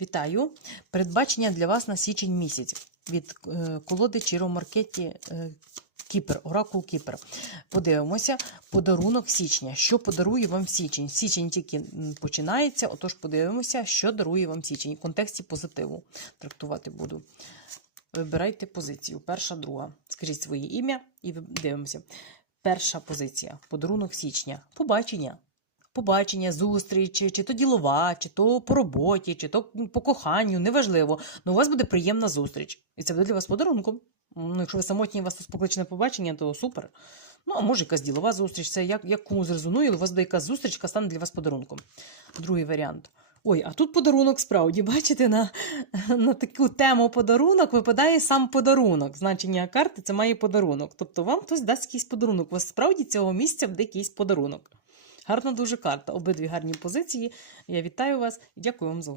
Вітаю! Передбачення для вас на січень місяць від е, колоди Чиро Маркеті е, Оракул Кіпр. Подивимося подарунок січня. Що подарує вам січень? Січень тільки починається, отож подивимося, що дарує вам січень. В контексті позитиву трактувати буду. Вибирайте позицію. Перша, друга. Скажіть своє ім'я і дивимося. Перша позиція. Подарунок січня. Побачення. Побачення, зустріч, чи то ділова, чи то по роботі, чи то по коханню, неважливо. Ну, у вас буде приємна зустріч. І це буде для вас подарунком. Ну, якщо ви самотні, у вас тут покличне побачення, то супер. Ну, а може, якась ділова зустріч, це як, як кому зрезонує, у вас буде якась зустріч, яка стане для вас подарунком. Другий варіант. Ой, а тут подарунок справді, бачите, на, на таку тему подарунок випадає сам подарунок. Значення карти це має подарунок. Тобто вам хтось дасть якийсь подарунок. У вас справді цього місця буде якийсь подарунок. Гарна дуже карта. Обидві гарні позиції. Я вітаю вас і дякую вам за увагу.